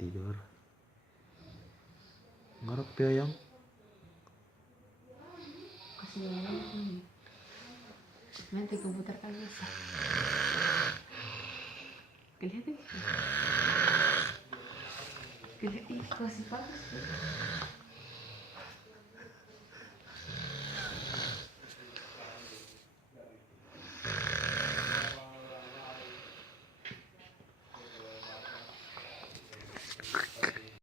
tidur. Ngarep piayang. Kasih ini. Nanti komputer kan bisa. Kelihatan? Kelihatan kasih bagus.